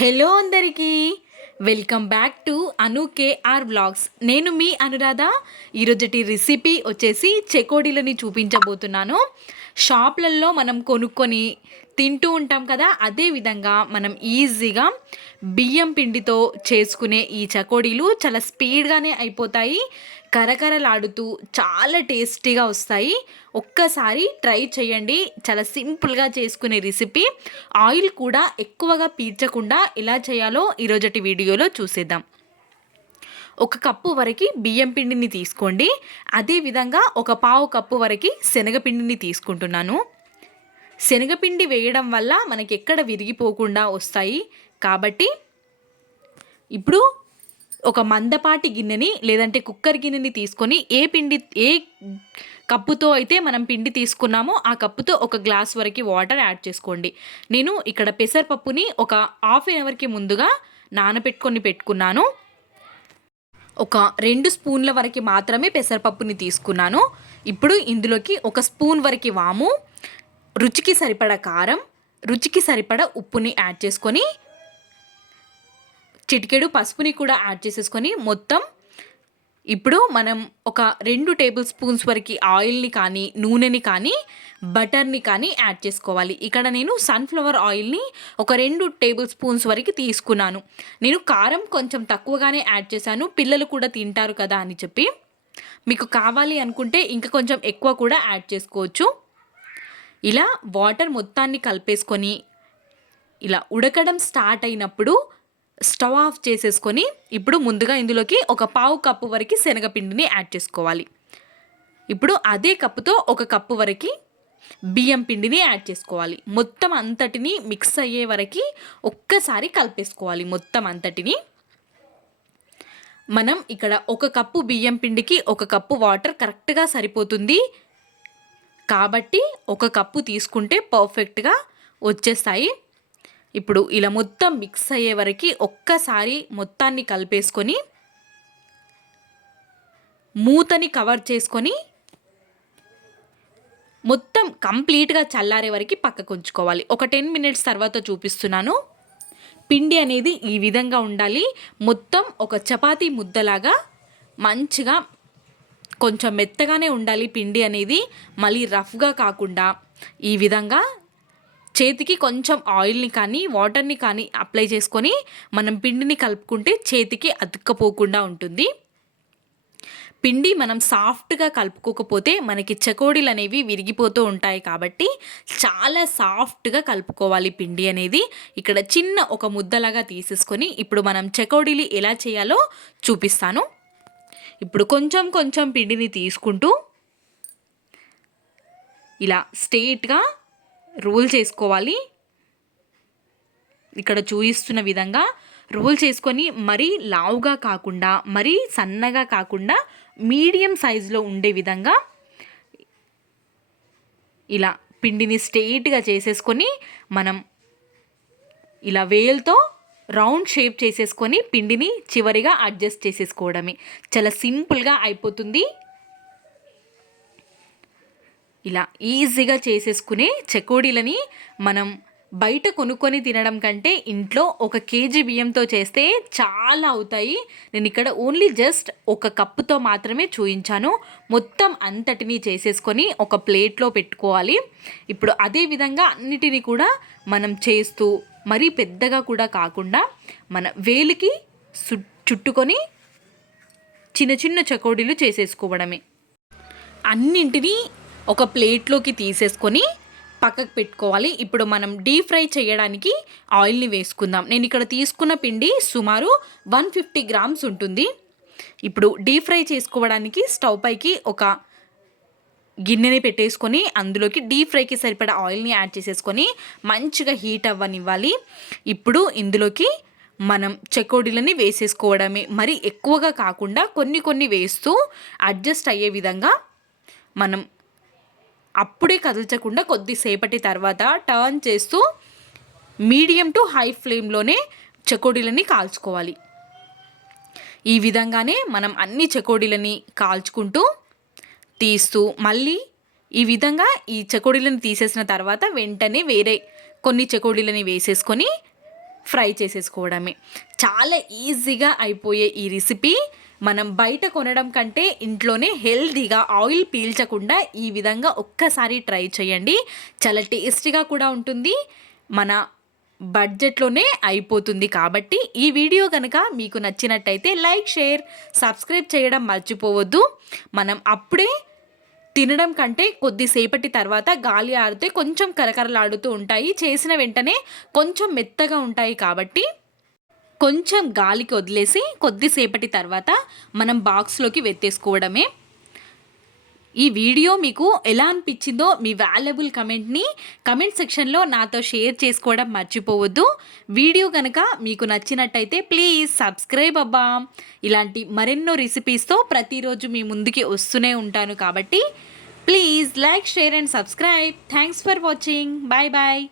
Hello అందరికీ welcome back to Anu KR vlogs. నేను మీ అనురాధ. ఈరోజుటి రెసిపీ వచ్చేసి చెకోడీలని చూపించబోతున్నాను. షాప్లలో మనం కొనుక్కొని తింటూ ఉంటాం కదా, అదే విధంగా మనం ఈజీగా బియ్యం పిండితో చేసుకునే ఈ చకోడీలు చాలా స్పీడ్గానే అయిపోతాయి, కరకరలాడుతూ చాలా టేస్టీగా వస్తాయి. ఒక్కసారి ట్రై చేయండి. చాలా సింపుల్గా చేసుకునే రెసిపీ. ఆయిల్ కూడా ఎక్కువగా పీల్చకుండా ఎలా చేయాలో ఈరోజటి వీడియోలో చూసేద్దాం. ఒక కప్పు వరకు బియ్యం పిండిని తీసుకోండి. అదేవిధంగా ఒక పావు కప్పు వరకు శనగపిండిని తీసుకుంటున్నాను. శనగపిండి వేయడం వల్ల మనకి ఎక్కడ విరిగిపోకుండా వస్తాయి. కాబట్టి ఇప్పుడు ఒక మందపాటి గిన్నెని లేదంటే కుక్కర్ గిన్నెని తీసుకొని ఏ కప్పుతో అయితే మనం పిండి తీసుకున్నామో ఆ కప్పుతో ఒక గ్లాస్ వరకు వాటర్ యాడ్ చేసుకోండి. నేను ఇక్కడ పెసరపప్పుని ఒక హాఫ్ అన్ అవర్కి ముందుగా పెట్టుకున్నాను. ఒక 2 స్పూన్ల వరకు మాత్రమే పెసరపప్పుని తీసుకున్నాను. ఇప్పుడు ఇందులోకి ఒక స్పూన్ వరకు వాము, రుచికి సరిపడా కారం, రుచికి సరిపడా ఉప్పుని యాడ్ చేసుకొని, చిటికెడు పసుపుని కూడా యాడ్ చేసేసుకొని మొత్తం ఇప్పుడు మనం ఒక 2 టేబుల్ స్పూన్స్ వరకు ఆయిల్ని కానీ నూనెని కానీ బటర్ని కానీ యాడ్ చేసుకోవాలి. ఇక్కడ నేను సన్ఫ్లవర్ ఆయిల్ని ఒక 2 టేబుల్ స్పూన్స్ వరకు తీసుకున్నాను. నేను కారం కొంచెం తక్కువగానే యాడ్ చేశాను, పిల్లలు కూడా తింటారు కదా అని చెప్పి. మీకు కావాలి అనుకుంటే ఇంకా కొంచెం ఎక్కువ కూడా యాడ్ చేసుకోవచ్చు. ఇలా వాటర్ మొత్తాన్ని కలిపేసుకొని ఇలా ఉడకడం స్టార్ట్ అయినప్పుడు స్టవ్ ఆఫ్ చేసేసుకొని ఇప్పుడు ముందుగా ఇందులోకి ఒక పావు కప్పు వరకు శనగపిండిని యాడ్ చేసుకోవాలి. ఇప్పుడు అదే కప్పుతో ఒక కప్పు వరకు బియ్యం పిండిని యాడ్ చేసుకోవాలి. మొత్తం అంతటిని మిక్స్ అయ్యే వరకు ఒక్కసారి కలిపేసుకోవాలి. మొత్తం అంతటిని మనం ఇక్కడ ఒక కప్పు బియ్యం పిండికి ఒక కప్పు వాటర్ కరెక్ట్గా సరిపోతుంది. కాబట్టి ఒక కప్పు తీసుకుంటే పర్ఫెక్ట్గా వచ్చేస్తాయి. ఇప్పుడు ఇలా మొత్తం మిక్స్ అయ్యే వరకు ఒక్కసారి మొత్తాన్ని కలిపేసుకొని మూతని కవర్ చేసుకొని మొత్తం కంప్లీట్గా చల్లారే వరకు పక్కకు ఉంచుకోవాలి. ఒక 10 మినిట్స్ తర్వాత చూపిస్తున్నాను. పిండి అనేది ఈ విధంగా ఉండాలి. మొత్తం ఒక చపాతీ ముద్దలాగా మంచిగా కొంచెం మెత్తగానే ఉండాలి పిండి అనేది, మళ్ళీ రఫ్గా కాకుండా. ఈ విధంగా చేతికి కొంచెం ఆయిల్ని కానీ వాటర్ని కానీ అప్లై చేసుకొని మనం పిండిని కలుపుకుంటే చేతికి అతుక్కపోకుండా ఉంటుంది. పిండి మనం సాఫ్ట్గా కలుపుకోకపోతే మనకి చకోడీలు అనేవి విరిగిపోతూ ఉంటాయి. కాబట్టి చాలా సాఫ్ట్గా కలుపుకోవాలి పిండి అనేది. ఇక్కడ చిన్న ఒక ముద్దలాగా తీసేసుకొని ఇప్పుడు మనం చకోడీలు ఎలా చేయాలో చూపిస్తాను. ఇప్పుడు కొంచెం కొంచెం పిండిని తీసుకుంటూ ఇలా స్ట్రెయిట్గా రోల్ చేసుకోవాలి. ఇక్కడ చూపిస్తున్న విధంగా రోల్ చేసుకొని మరీ లావుగా కాకుండా మరీ సన్నగా కాకుండా మీడియం సైజులో ఉండే విధంగా ఇలా పిండిని స్ట్రెయిట్గా చేసేసుకొని మనం ఇలా వేల్తో రౌండ్ షేప్ చేసేసుకొని పిండిని చివరిగా అడ్జస్ట్ చేసేసుకోవడమే. చాలా సింపుల్గా అయిపోతుంది. ఇలా ఈజీగా చేసేసుకునే చకోడీలని మనం బయట కొనుక్కొని తినడం కంటే ఇంట్లో ఒక కేజీ బియ్యంతో చేస్తే చాలా అవుతాయి. నేను ఇక్కడ ఓన్లీ జస్ట్ ఒక కప్పుతో మాత్రమే చూపించాను. మొత్తం అంతటినీ చేసేసుకొని ఒక ప్లేట్లో పెట్టుకోవాలి. ఇప్పుడు అదే విధంగా అన్నిటినీ కూడా మనం చేస్తూ మరీ పెద్దగా కూడా కాకుండా మన వేలికి చుట్టుకొని చిన్న చిన్న చకోడీలు చేసేసుకోవడమే. అన్నింటినీ ఒక ప్లేట్లోకి తీసేసుకొని పక్కకు పెట్టుకోవాలి. ఇప్పుడు మనం డీప్ ఫ్రై చేయడానికి ఆయిల్ని వేసుకుందాం. నేను ఇక్కడ తీసుకున్న పిండి సుమారు 150 గ్రామ్స్ ఉంటుంది. ఇప్పుడు డీప్ ఫ్రై చేసుకోవడానికి స్టవ్ పైకి ఒక గిన్నెని పెట్టేసుకొని అందులోకి డీప్ ఫ్రైకి సరిపడా ఆయిల్ని యాడ్ చేసేసుకొని మంచిగా హీట్ అవ్వనివ్వాలి. ఇప్పుడు ఇందులోకి మనం చకోడీలని వేసేసుకోవడమే. మరి ఎక్కువగా కాకుండా కొన్ని కొన్ని వేస్తూ అడ్జస్ట్ అయ్యే విధంగా మనం అప్పుడే కదల్చకుండా కొద్దిసేపటి తర్వాత టర్న్ చేస్తూ మీడియం టు హై ఫ్లేమ్లోనే చకోడీలని కాల్చుకోవాలి. ఈ విధంగానే మనం అన్ని చకోడీలని కాల్చుకుంటూ తీస్తూ మళ్ళీ ఈ విధంగా ఈ చకోడీలను తీసేసిన తర్వాత వెంటనే వేరే కొన్ని చకోడీలని వేసేసుకొని ఫ్రై చేసేసుకోవడమే. చాలా ఈజీగా అయిపోయే ఈ రెసిపీ మనం బయట కొనడం కంటే ఇంట్లోనే హెల్తీగా ఆయిల్ పీల్చకుండా ఈ విధంగా ఒక్కసారి ట్రై చేయండి. చాలా టేస్టీగా కూడా ఉంటుంది, మన బడ్జెట్లోనే అయిపోతుంది. కాబట్టి ఈ వీడియో కనుక మీకు నచ్చినట్టయితే లైక్, షేర్, సబ్స్క్రైబ్ చేయడం మర్చిపోవద్దు. మనం అప్పుడే తినడం కంటే కొద్దిసేపటి తర్వాత గాలి ఆరితే కొంచెం కరకరలాడుతూ ఉంటాయి, చేసిన వెంటనే కొంచెం మెత్తగా ఉంటాయి. కాబట్టి కొంచెం గాలికి వదిలేసి కొద్దిసేపటి తర్వాత మనం బాక్స్లోకి వెత్తేసుకోవడమే. ఈ వీడియో మీకు ఎలా అనిపించిందో మీ వాల్యుబుల్ కమెంట్ సెక్షన్లో నాతో షేర్ చేసుకోవడం మర్చిపోవద్దు. వీడియో కనుక మీకు నచ్చినట్టయితే ప్లీజ్ సబ్స్క్రైబ్ అబ్బా. ఇలాంటి మరెన్నో రెసిపీస్తో ప్రతిరోజు మీ ముందుకి వస్తూనే ఉంటాను. కాబట్టి please like, share and subscribe. Thanks for watching. Bye bye.